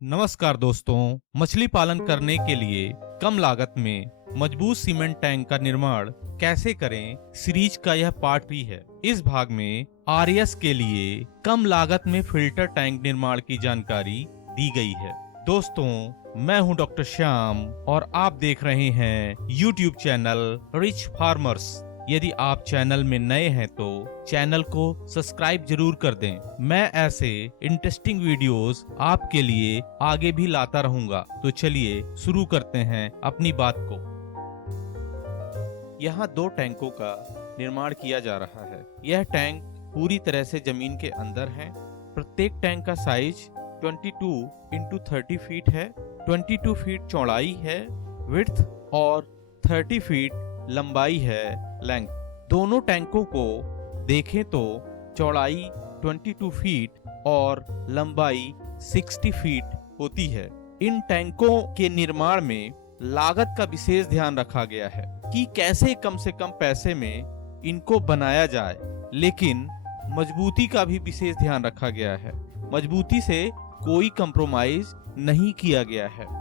नमस्कार दोस्तों, मछली पालन करने के लिए कम लागत में मजबूत सीमेंट टैंक का निर्माण कैसे करें, सीरीज का यह पार्ट भी है। इस भाग में आरएस के लिए कम लागत में फिल्टर टैंक निर्माण की जानकारी दी गई है। दोस्तों, मैं हूं डॉक्टर श्याम और आप देख रहे हैं यूट्यूब चैनल रिच फार्मर्स। यदि आप चैनल में नए हैं तो चैनल को सब्सक्राइब जरूर कर दें। मैं ऐसे इंटरेस्टिंग वीडियोस आपके लिए आगे भी लाता रहूंगा। तो चलिए शुरू करते हैं अपनी बात को। यहाँ 2 टैंकों का निर्माण किया जा रहा है। यह टैंक पूरी तरह से जमीन के अंदर है। प्रत्येक टैंक का साइज 22 इंटू 30 फीट है। 22 फीट चौड़ाई है विड्थ और 30 फीट लंबाई है लेंथ। दोनों टैंकों को देखें तो चौड़ाई 22 फीट और लंबाई 60 फीट होती है। इन टैंकों के निर्माण में लागत का विशेष ध्यान रखा गया है कि कैसे कम से कम पैसे में इनको बनाया जाए, लेकिन मजबूती का भी विशेष ध्यान रखा गया है। मजबूती से कोई कंप्रोमाइज नहीं किया गया है।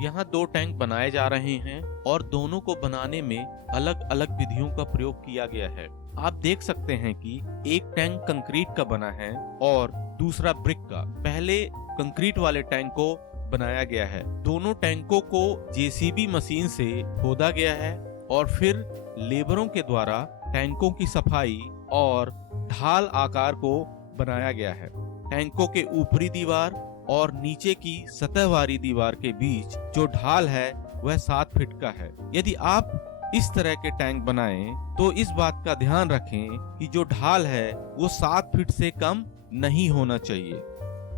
यहाँ 2 टैंक बनाए जा रहे हैं और दोनों को बनाने में अलग अलग विधियों का प्रयोग किया गया है। आप देख सकते हैं कि एक टैंक कंक्रीट का बना है और दूसरा ब्रिक का। पहले कंक्रीट वाले टैंक को बनाया गया है। दोनों टैंकों को जेसीबी मशीन से खोदा गया है और फिर लेबरों के द्वारा टैंकों की सफाई और ढाल आकार को बनाया गया है। टैंकों के ऊपरी दीवार और नीचे की सतहवारी दीवार के बीच जो ढाल है वह 7 फीट का है। यदि आप इस तरह के टैंक बनाएं तो इस बात का ध्यान रखें कि जो ढाल है वो 7 फीट से कम नहीं होना चाहिए।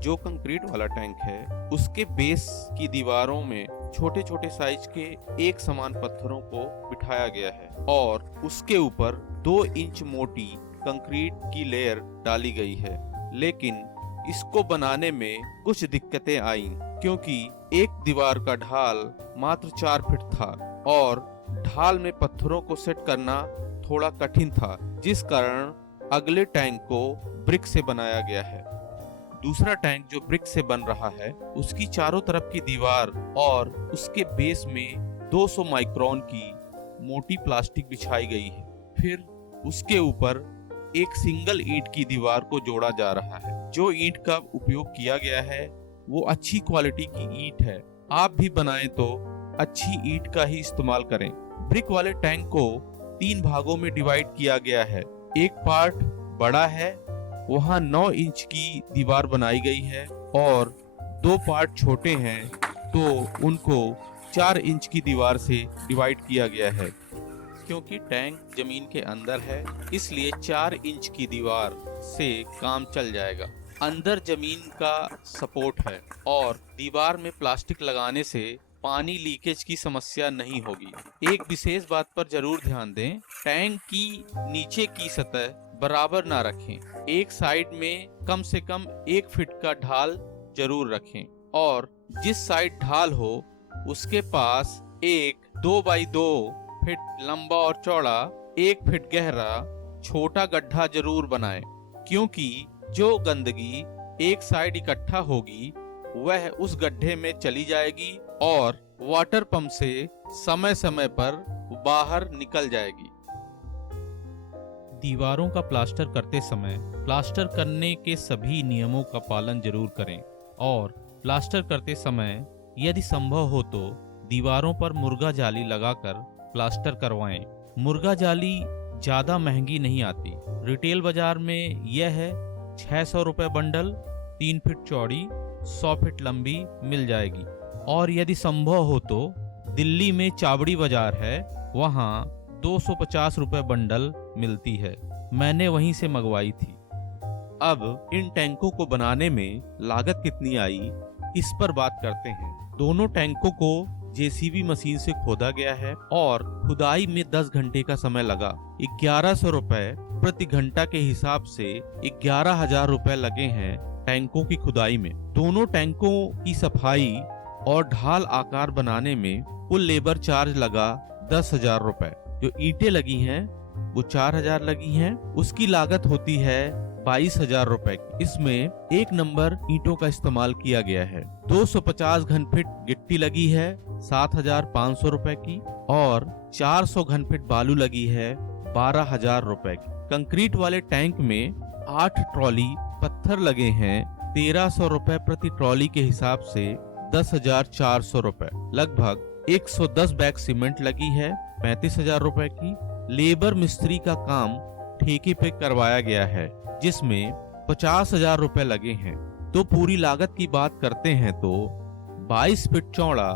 जो कंक्रीट वाला टैंक है उसके बेस की दीवारों में छोटे छोटे साइज के एक समान पत्थरों को बिठाया गया है और उसके ऊपर 2 इंच मोटी कंक्रीट की लेयर डाली गई है। लेकिन इसको बनाने में कुछ दिक्कतें आईं, क्योंकि एक दीवार का ढाल मात्र 4 फीट था और ढाल में पत्थरों को सेट करना थोड़ा कठिन था, जिस कारण अगले टैंक को ब्रिक से बनाया गया है। दूसरा टैंक जो ब्रिक से बन रहा है उसकी चारों तरफ की दीवार और उसके बेस में 200 माइक्रोन की मोटी प्लास्टिक बिछाई गई है। फिर उसके ऊपर एक सिंगल ईंट की दीवार को जोड़ा जा रहा है। जो ईंट का उपयोग किया गया है वो अच्छी क्वालिटी की ईंट है। आप भी बनाएं तो अच्छी ईंट का ही इस्तेमाल करें। ब्रिक वाले टैंक को 3 भागों में डिवाइड किया गया है। एक पार्ट बड़ा है, वहाँ 9 इंच की दीवार बनाई गई है और 2 पार्ट छोटे हैं तो उनको 4 इंच की दीवार से डिवाइड किया गया है। क्योंकि टैंक जमीन के अंदर है इसलिए 4 इंच की दीवार से काम चल जाएगा। अंदर जमीन का सपोर्ट है और दीवार में प्लास्टिक लगाने से पानी लीकेज की समस्या नहीं होगी। एक विशेष बात पर जरूर ध्यान दें, टैंक की नीचे की सतह बराबर ना रखें। एक साइड में कम से कम 1 फीट का ढाल जरूर रखें और जिस साइड ढाल हो उसके पास एक 2 बाई 2 फीट लंबा और चौड़ा 1 फीट गहरा छोटा गड्ढा जरूर बनाएं, क्योंकि जो गंदगी एक साइड इकट्ठा होगी वह उस गड्ढे में चली जाएगी और वाटर पंप से समय समय पर बाहर निकल जाएगी। दीवारों का प्लास्टर करते समय प्लास्टर करने के सभी नियमों का पालन जरूर करें और प्लास्टर करते समय यदि संभव हो तो दीवारों पर मुर्गा जाली लगाकर प्लास्टर करवाएं। मुर्गा जाली ज्यादा महंगी नहीं आती। रिटेल बाजार में यह है 600 रुपए बंडल, 3 फीट चौड़ी, 100 फीट लंबी मिल जाएगी। और यदि संभव हो तो दिल्ली में चावड़ी बाजार है, वहाँ 250 रुपए बंडल मिलती है। मैंने वहीं से मंगवाई थी। अब इन टैंकों को बनाने में लागत कितनी आई इस पर बात करते हैं। दोनों टैंकों को जेसीबी मशीन से खोदा गया है और खुदाई में 10 घंटे का समय लगा। 1100 रुपए प्रति घंटा के हिसाब से 11,000 रुपए लगे हैं टैंकों की खुदाई में। दोनों टैंकों की सफाई और ढाल आकार बनाने में कुल लेबर चार्ज लगा 10,000 रुपए। जो ईंटें लगी हैं वो 4,000 लगी हैं। उसकी लागत होती है 22,000 रुपए की। इसमें 1 नंबर ईंटों का इस्तेमाल किया गया है। 250 घन फीट गिट्टी लगी है 7,500 रुपए की, और 400 घन फीट बालू लगी है 12,000 रुपए की। कंक्रीट वाले टैंक में 8 ट्रॉली पत्थर लगे हैं 1,300 रुपए प्रति ट्रॉली के हिसाब से 10,400 रुपए। लगभग 110 बैग सीमेंट लगी है 35,000 रुपए की। लेबर मिस्त्री का काम ठेके पे करवाया गया है जिसमें 50,000 रुपए लगे हैं। तो पूरी लागत की बात करते हैं तो 22 फीट चौड़ा,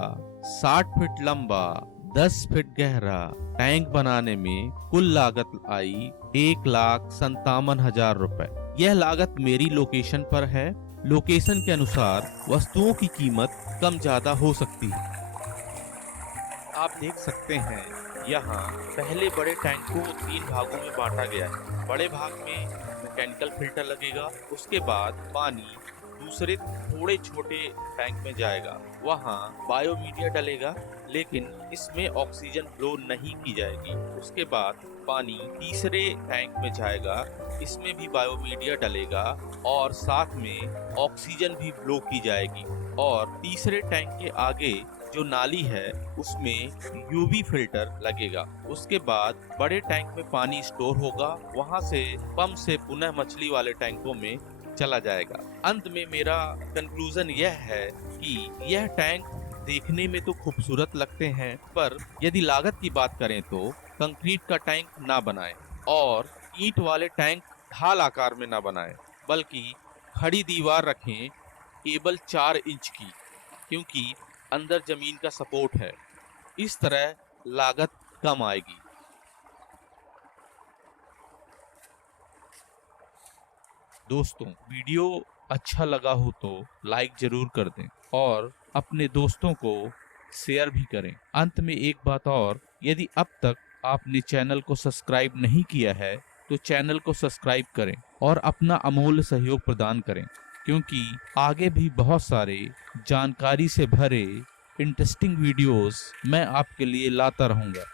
60 फीट लंबा, 10 फीट गहरा टैंक बनाने में कुल लागत आई 1,57,000 रुपए। यह लागत मेरी लोकेशन पर है। लोकेशन के अनुसार वस्तुओं की कीमत कम ज्यादा हो सकती है। आप देख सकते हैं यहाँ पहले बड़े टैंक को 3 भागों में बांटा गया है। बड़े भाग में मैकेनिकल फिल्टर लगेगा, उसके बाद पानी दूसरे थोड़े छोटे टैंक में जाएगा, वहाँ बायोमीडिया डलेगा, लेकिन इसमें ऑक्सीजन फ्लो नहीं की जाएगी। उसके बाद पानी तीसरे टैंक में जाएगा, इसमें भी बायोमीडिया डलेगा और साथ में ऑक्सीजन भी फ्लो की जाएगी। और तीसरे टैंक के आगे जो नाली है उसमें यूवी फिल्टर लगेगा। उसके बाद बड़े टैंक में पानी स्टोर होगा, वहां से पंप से पुनः मछली वाले टैंकों में चला जाएगा। अंत में मेरा कंक्लूजन यह है कि यह टैंक देखने में तो खूबसूरत लगते हैं, पर यदि लागत की बात करें तो कंक्रीट का टैंक ना बनाएं और ईंट वाले टैंक ढाल आकार में ना बनाएं, बल्कि खड़ी दीवार रखें केवल 4 इंच की, क्योंकि अंदर जमीन का सपोर्ट है। इस तरह लागत कम आएगी। दोस्तों, वीडियो अच्छा लगा हो तो लाइक जरूर कर दें और अपने दोस्तों को शेयर भी करें। अंत में एक बात और, यदि अब तक आपने चैनल को सब्सक्राइब नहीं किया है तो चैनल को सब्सक्राइब करें और अपना अमूल्य सहयोग प्रदान करें, क्योंकि आगे भी बहुत सारे जानकारी से भरे इंटरेस्टिंग वीडियोस मैं आपके लिए लाता रहूंगा।